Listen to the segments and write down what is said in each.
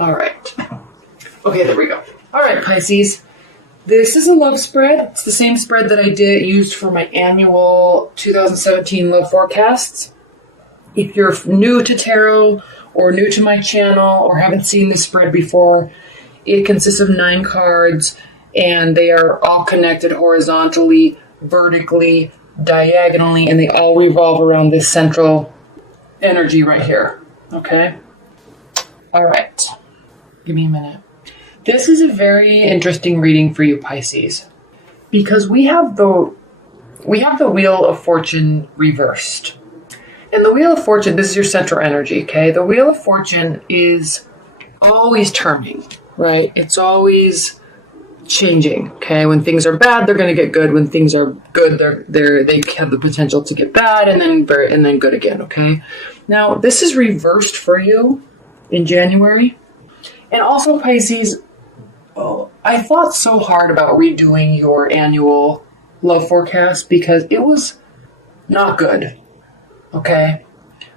All right. Okay, there we go. All right, Pisces. This is a love spread. It's the same spread that I used for my annual 2017 love forecasts. If you're new to tarot or new to my channel or haven't seen this spread before, it consists of 9 cards, and they are all connected horizontally, vertically, diagonally, and they all revolve around this central energy right here. Okay? All right. Give me a minute. This is a very interesting reading for you, Pisces, because we have the Wheel of Fortune reversed. And the Wheel of Fortune, this is your central energy, okay? The Wheel of Fortune is always turning, right? It's always changing, okay? When things are bad, they're going to get good. When things are good, they have the potential to get bad and then good again, okay? Now, this is reversed for you in January. And also, Pisces, I thought so hard about redoing your annual love forecast because it was not good. Okay?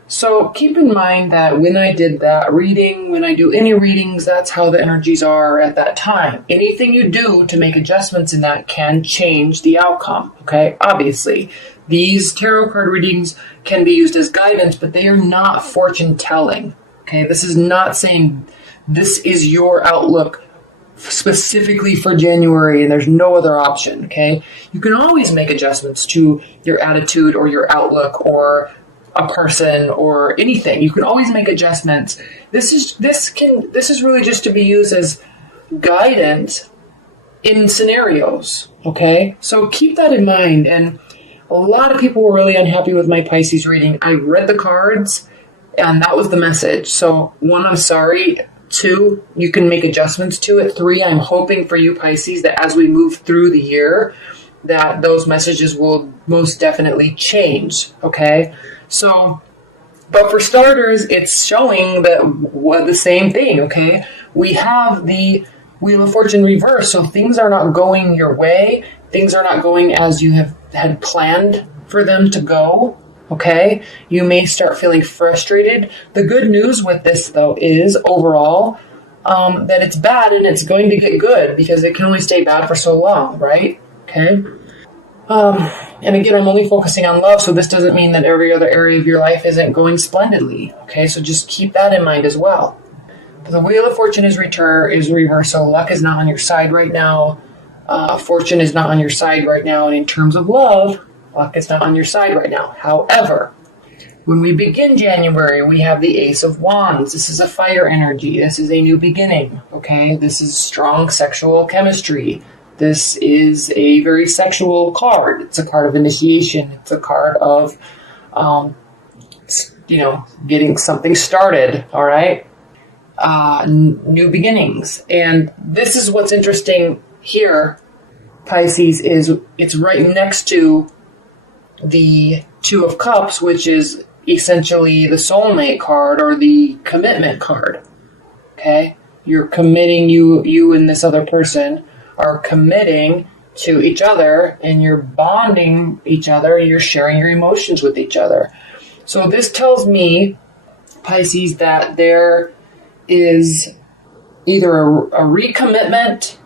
So keep in mind that when I did that reading, when I do any readings, that's how the energies are at that time. Anything you do to make adjustments in that can change the outcome. Okay? Obviously, these tarot card readings can be used as guidance, but they are not fortune telling. Okay? This is not saying this is your outlook specifically for January and there's no other option. Okay? You can always make adjustments to your attitude or your outlook or a person or anything. You can always make adjustments. This is really just to be used as guidance in scenarios. Okay? So keep that in mind. And a lot of people were really unhappy with my Pisces reading. I read the cards and that was the message. So 1, I'm sorry. 2, you can make adjustments to it. 3, I'm hoping for you, Pisces, that as we move through the year, that those messages will most definitely change. Okay? So, but for starters, it's showing that the same thing, okay? We have the Wheel of Fortune reversed, so things are not going your way. Things are not going as you had planned for them to go, okay? You may start feeling frustrated. The good news with this, though, is overall that it's bad and it's going to get good because it can only stay bad for so long, right? Okay? And again, I'm only focusing on love, so this doesn't mean that every other area of your life isn't going splendidly. Okay, so just keep that in mind as well. But the Wheel of Fortune is reversed, so luck is not on your side right now. Fortune is not on your side right now, and in terms of love, luck is not on your side right now. However, when we begin January, we have the Ace of Wands. This is a fire energy. This is a new beginning. Okay, this is strong sexual chemistry. This is a very sexual card. It's a card of initiation. It's a card of, getting something started, all right? New beginnings. And this is what's interesting here, Pisces, is it's right next to the 2 of Cups, which is essentially the soulmate card or the commitment card, okay? You're committing, you and this other person are committing to each other and you're bonding each other, you're sharing your emotions with each other. So this tells me, Pisces, that there is either a recommitment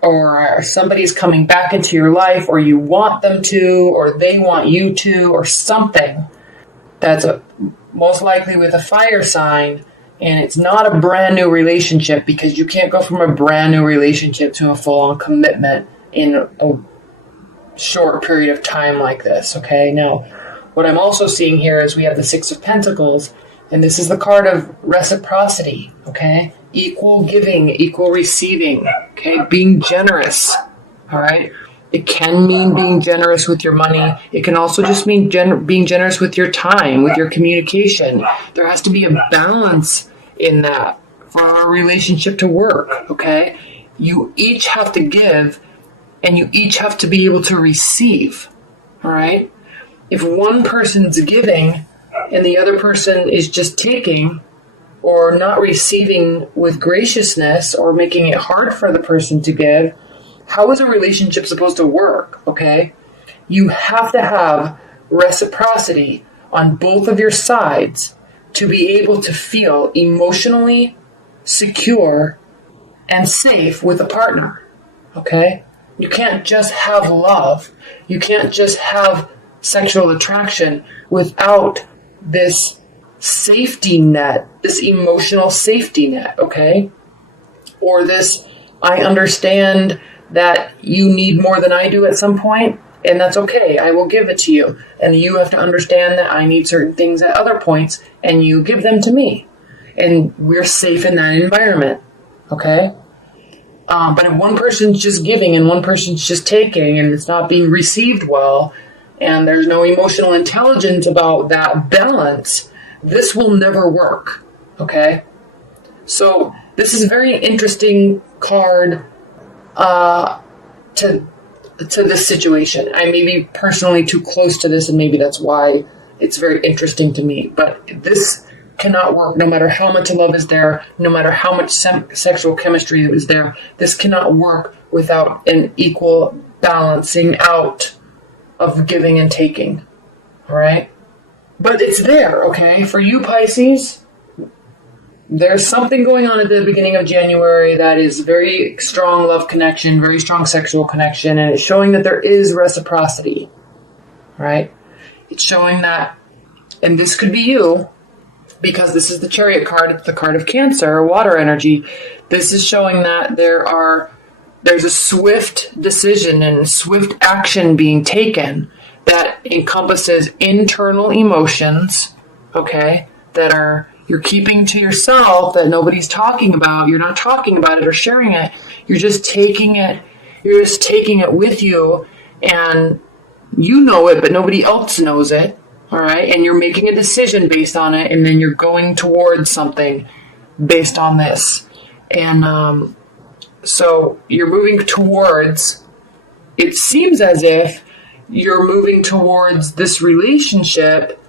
or somebody's coming back into your life or you want them to or they want you to or something that's most likely with a fire sign. And it's not a brand new relationship because you can't go from a brand new relationship to a full-on commitment in a short period of time like this, okay? Now, what I'm also seeing here is we have the 6 of Pentacles, and this is the card of reciprocity, okay? Equal giving, equal receiving, okay? Being generous, all right? It can mean being generous with your money. It can also just mean being generous with your time, with your communication. There has to be a balance in that for our relationship to work, okay? You each have to give and you each have to be able to receive, all right? If one person's giving and the other person is just taking or not receiving with graciousness or making it hard for the person to give, how is a relationship supposed to work, okay? You have to have reciprocity on both of your sides to be able to feel emotionally secure and safe with a partner. Okay? You can't just have love. You can't just have sexual attraction without this safety net, this emotional safety net, okay? Or this, I understand that you need more than I do at some point, and that's okay. I will give it to you. And you have to understand that I need certain things at other points, and you give them to me. And we're safe in that environment, okay? But if one person's just giving and one person's just taking, and it's not being received well, and there's no emotional intelligence about that balance, this will never work, okay? So this is a very interesting card to this situation. I may be personally too close to this, and maybe that's why it's very interesting to me. But this cannot work no matter how much love is there, no matter how much sexual chemistry is there. This cannot work without an equal balancing out of giving and taking, all right? But it's there, okay? For you, Pisces, there's something going on at the beginning of January that is very strong love connection, very strong sexual connection, and it's showing that there is reciprocity, right? It's showing that, and this could be you, because this is the Chariot card, it's the card of Cancer, water energy. This is showing that there's a swift decision and swift action being taken that encompasses internal emotions, okay, that you're keeping to yourself, that nobody's talking about. You're not talking about it or sharing it. You're just taking it with you, and you know it, but nobody else knows it. All right. And you're making a decision based on it. And then you're going towards something based on this. And so you're moving towards, it seems as if you're moving towards this relationship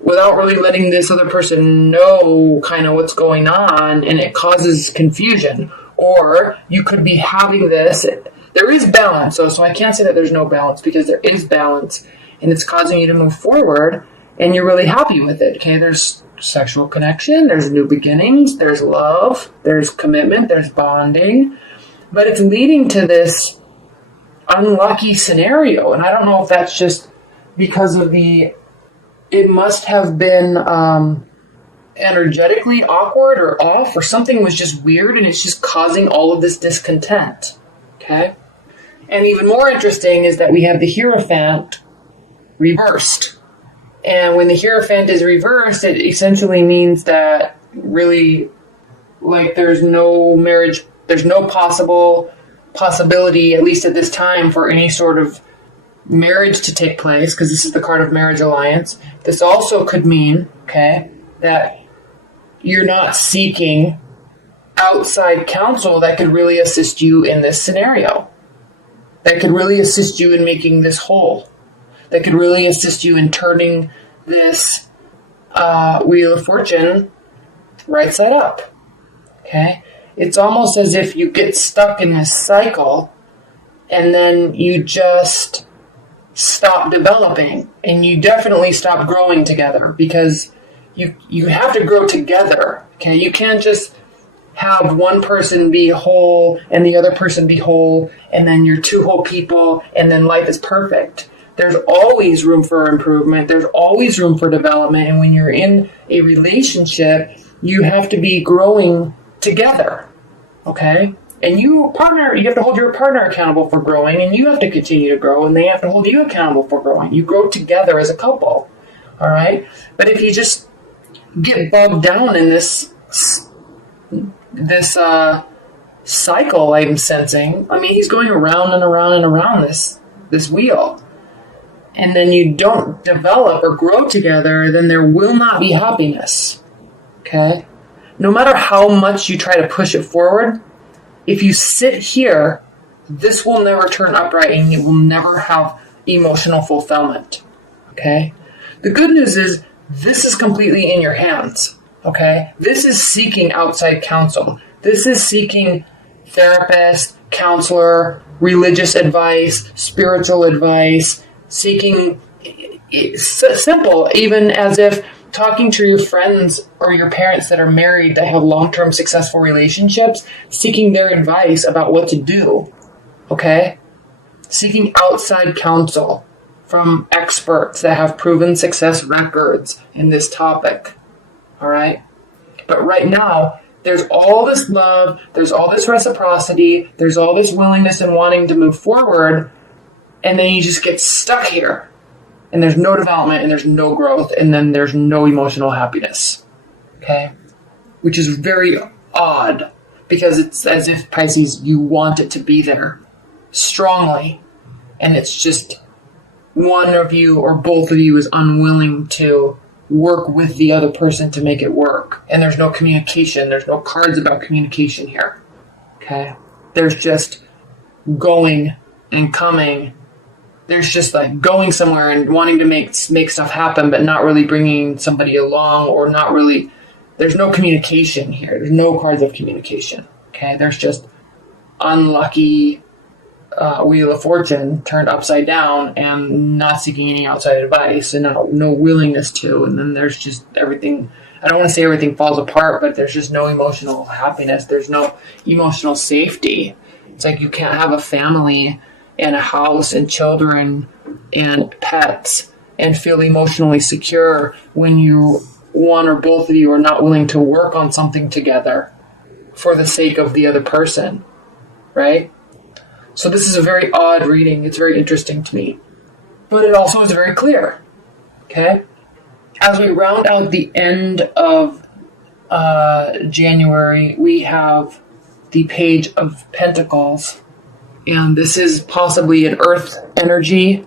without really letting this other person know kind of what's going on. And it causes confusion. Or you could be having this. There is balance. So I can't say that there's no balance, because there is balance. And it's causing you to move forward, and you're really happy with it, okay? There's sexual connection, there's new beginnings, there's love, there's commitment, there's bonding, but it's leading to this unlucky scenario, and I don't know if that's just because of it must have been energetically awkward or off, or something was just weird, and it's just causing all of this discontent, okay? And even more interesting is that we have the Hierophant reversed. And when the Hierophant is reversed, it essentially means that really, like, there's no marriage, there's no possibility, at least at this time, for any sort of marriage to take place, because this is the card of marriage alliance. This also could mean, okay, that you're not seeking outside counsel that could really assist you in this scenario, that could really assist you in making this whole, that could really assist you in turning this Wheel of Fortune right side up, okay? It's almost as if you get stuck in this cycle, and then you just stop developing, and you definitely stop growing together, because you have to grow together, okay? You can't just have one person be whole and the other person be whole, and then you're two whole people, and then life is perfect. There's always room for improvement. There's always room for development. And when you're in a relationship, you have to be growing together, okay? And you have to hold your partner accountable for growing, and you have to continue to grow, and they have to hold you accountable for growing. You grow together as a couple, all right? But if you just get bogged down in this cycle I'm sensing, I mean, he's going around and around and around this wheel, and then you don't develop or grow together, then there will not be happiness, okay? No matter how much you try to push it forward, if you sit here, this will never turn upright, and you will never have emotional fulfillment, okay? The good news is this is completely in your hands, okay? This is seeking outside counsel. This is seeking therapist, counselor, religious advice, spiritual advice, seeking, it's simple, even as if talking to your friends or your parents that are married that have long-term successful relationships, seeking their advice about what to do, okay? Seeking outside counsel from experts that have proven success records in this topic, all right? But right now, there's all this love, there's all this reciprocity, there's all this willingness and wanting to move forward, and then you just get stuck here. And there's no development, and there's no growth, and then there's no emotional happiness. Okay? Which is very odd, because it's as if, Pisces, you want it to be there strongly, and it's just one of you or both of you is unwilling to work with the other person to make it work. And there's no communication. There's no cards about communication here. Okay? There's just going and coming. There's just like going somewhere and wanting to make stuff happen, but not really bringing somebody along, or not really. There's no communication here. There's no cards of communication. Okay? There's just unlucky Wheel of Fortune turned upside down and not seeking any outside advice and no willingness to. And then there's just everything. I don't want to say everything falls apart, but there's just no emotional happiness. There's no emotional safety. It's like you can't have a family and a house and children and pets and feel emotionally secure when one or both of you are not willing to work on something together for the sake of the other person, right? So this is a very odd reading. It's very interesting to me. But it also is very clear, okay? As we round out the end of January, we have the Page of Pentacles. And this is possibly an earth energy,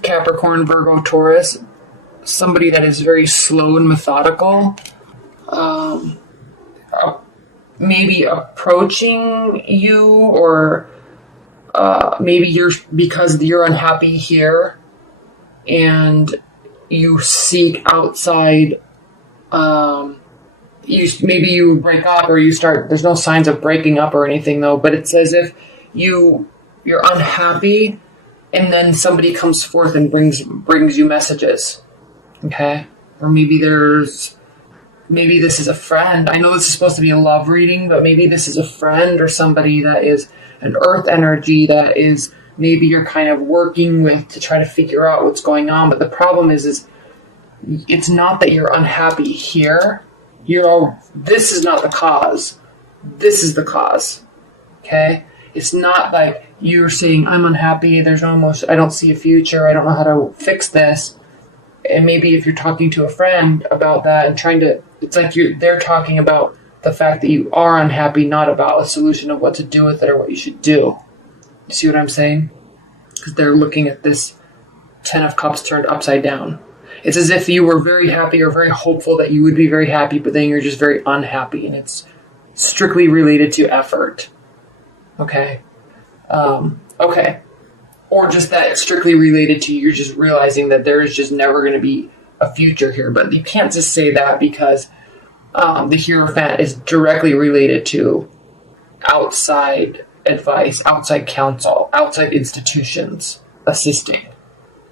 Capricorn, Virgo, Taurus, somebody that is very slow and methodical, maybe approaching you, or maybe because you're unhappy here and you seek outside, maybe you break up or you start, there's no signs of breaking up or anything though, but it's as if you're unhappy, and then somebody comes forth and brings you messages, okay? Or maybe this is a friend. I know this is supposed to be a love reading, but maybe this is a friend or somebody that is an earth energy that is maybe you're kind of working with to try to figure out what's going on. But the problem is it's not that you're unhappy here. This is not the cause. This is the cause, okay? It's not like you're saying, I'm unhappy, there's no emotion, I don't see a future, I don't know how to fix this. And maybe if you're talking to a friend about that and it's like they're talking about the fact that you are unhappy, not about a solution of what to do with it or what you should do. You see what I'm saying? Because they're looking at this 10 of Cups turned upside down. It's as if you were very happy or very hopeful that you would be very happy, but then you're just very unhappy, and it's strictly related to effort. Okay. Okay. Or just that it's strictly related to you're just realizing that there is just never going to be a future here. But you can't just say that, because the Hierophant is directly related to outside advice, outside counsel, outside institutions assisting.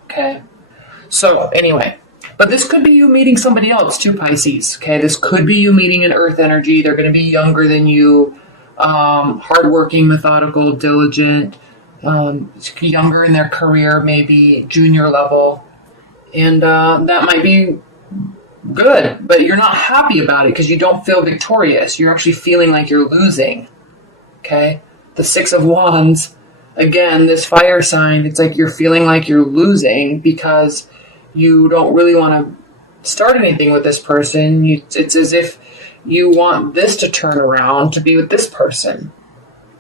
Okay. So anyway, but this could be you meeting somebody else too, Pisces. Okay. This could be you meeting an earth energy. They're going to be younger than you. Hardworking, methodical, diligent, younger in their career, maybe junior level. And that might be good, but you're not happy about it because you don't feel victorious. You're actually feeling like you're losing. Okay? The Six of Wands, again, this fire sign, it's like you're feeling like you're losing because you don't really want to start anything with this person. It's as if you want this to turn around to be with this person.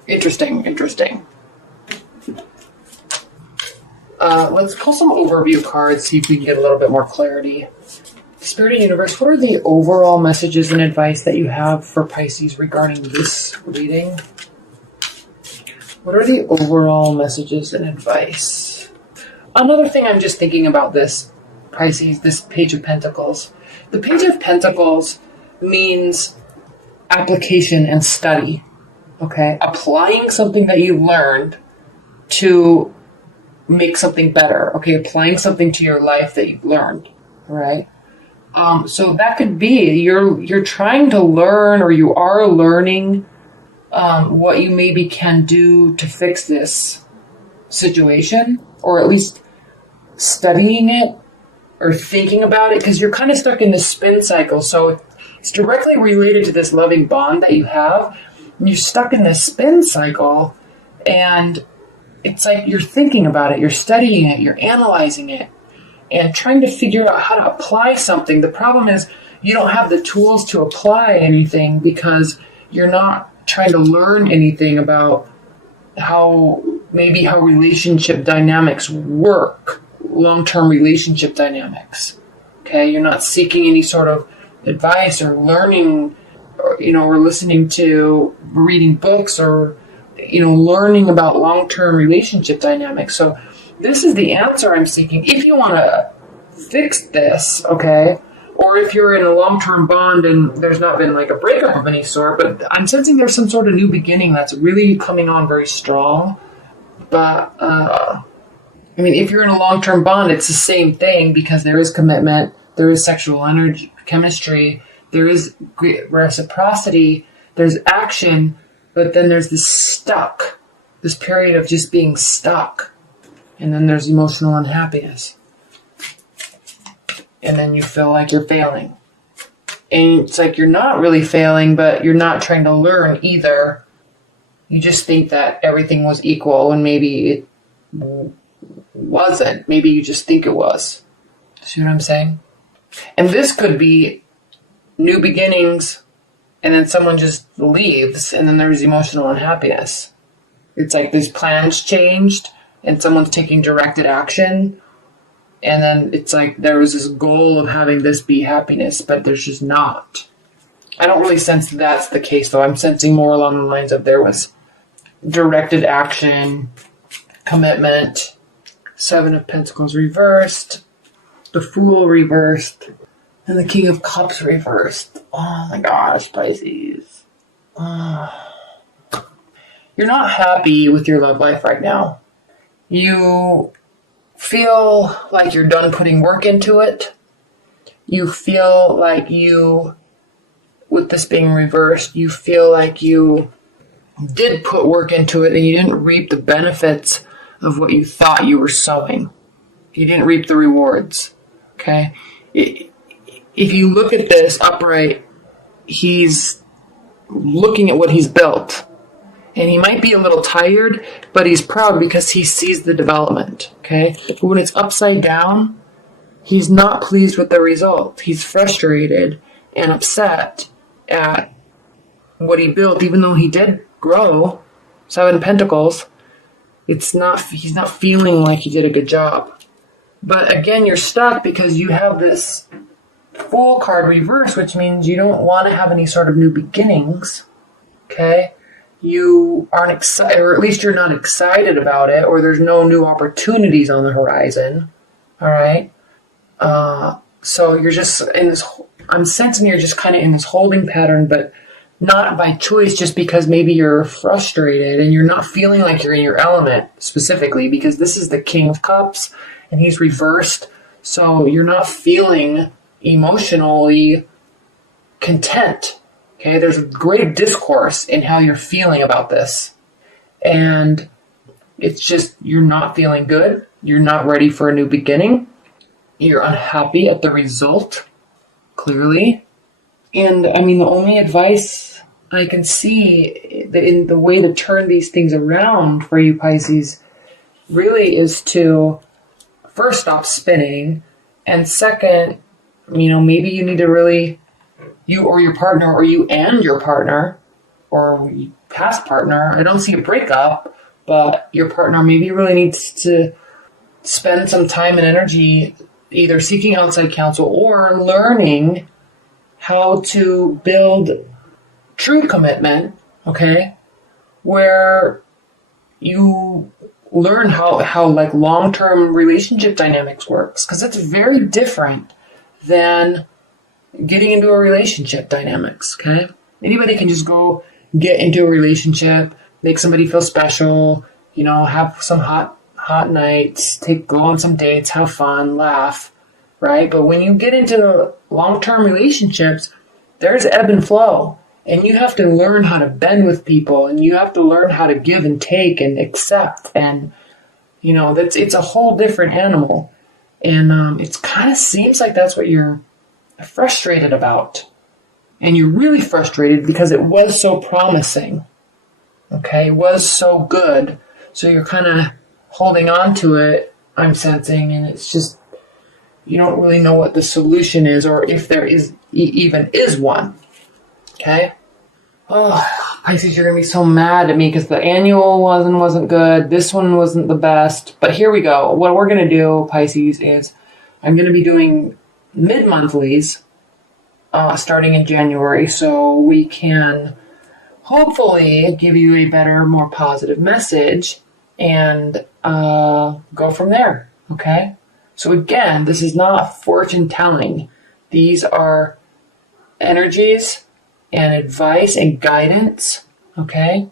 Interesting. Let's pull some overview cards, see if we can get a little bit more clarity. Spirit and Universe, what are the overall messages and advice that you have for Pisces regarding this reading? What are the overall messages and advice? Another thing I'm just thinking about this, Pisces, this Page of Pentacles. The Page of Pentacles means application and study, okay? Applying something that you learned to make something better, okay? Applying something to your life that you've learned, all right? So that could be you're trying to learn, or you are learning what you maybe can do to fix this situation, or at least studying it or thinking about it, because you're kind of stuck in this spin cycle. So it's directly related to this loving bond that you have. And you're stuck in this spin cycle, and it's like you're thinking about it, you're studying it, you're analyzing it, and trying to figure out how to apply something. The problem is you don't have the tools to apply anything because you're not trying to learn anything about how relationship dynamics work, long-term relationship dynamics. Okay, you're not seeking any sort of advice or learning, or listening to, reading books, or learning about long-term relationship dynamics. So this is the answer I'm seeking. If you want to fix this, okay, or if you're in a long-term bond and there's not been like a breakup of any sort, but I'm sensing there's some sort of new beginning that's really coming on very strong. But, if you're in a long-term bond, it's the same thing, because there is commitment, there is sexual energy, chemistry, there is reciprocity, there's action, but then there's this period of just being stuck. And then there's emotional unhappiness. And then you feel like you're failing. And it's like you're not really failing, but you're not trying to learn either. You just think that everything was equal, and maybe it wasn't. Maybe you just think it was. See what I'm saying? And this could be new beginnings, and then someone just leaves, and then there's emotional unhappiness. It's like these plans changed, and someone's taking directed action, and then it's like there was this goal of having this be happiness, but there's just not. I don't really sense that's the case, though. I'm sensing more along the lines of there was directed action, commitment, 7 of Pentacles reversed, the Fool reversed, and the King of Cups reversed. Oh my gosh, Pisces. You're not happy with your love life right now. You feel like you're done putting work into it. You feel like with this being reversed, you feel like you did put work into it and you didn't reap the benefits of what you thought you were sowing. You didn't reap the rewards. Okay? If you look at this upright, he's looking at what he's built. And he might be a little tired, but he's proud because he sees the development. Okay? But when it's upside down, he's not pleased with the result. He's frustrated and upset at what he built, even though he did grow. 7 Pentacles. He's not feeling like he did a good job. But again, you're stuck because you have this Fool card reverse, which means you don't want to have any sort of new beginnings. Okay? You aren't excited, or at least you're not excited about it, or there's no new opportunities on the horizon. All right? So you're just in this, I'm sensing you're just kind of in this holding pattern, but not by choice, just because maybe you're frustrated and you're not feeling like you're in your element specifically, because this is the King of Cups and he's reversed. So you're not feeling emotionally content. Okay, there's a great discourse in how you're feeling about this. And it's just, you're not feeling good. You're not ready for a new beginning. You're unhappy at the result, clearly. And the only advice I can see that in the way to turn these things around for you, Pisces, really is to first stop spinning. And second, maybe you need to really, you or your partner, or you and your partner, or past partner, I don't see a breakup, but your partner maybe really needs to spend some time and energy either seeking outside counsel or learning how to build true commitment, okay, where you learn how like long-term relationship dynamics works, because it's very different than getting into a relationship dynamics, okay? Anybody can just go get into a relationship, make somebody feel special, have some hot nights, go on some dates, have fun, laugh, right? But when you get into long-term relationships, there's ebb and flow. And you have to learn how to bend with people, and you have to learn how to give and take and accept. And, it's a whole different animal. And it kind of seems like that's what you're frustrated about. And you're really frustrated because it was so promising. Okay, it was so good. So you're kind of holding on to it, I'm sensing, and it's just, you don't really know what the solution is or if there even is one. Okay? Oh, Pisces, you're going to be so mad at me because the annual wasn't good. This one wasn't the best. But here we go. What we're going to do, Pisces, is I'm going to be doing mid-monthlies starting in January so we can hopefully give you a better, more positive message and go from there. Okay? So again, this is not fortune telling. These are energies and advice and guidance, okay?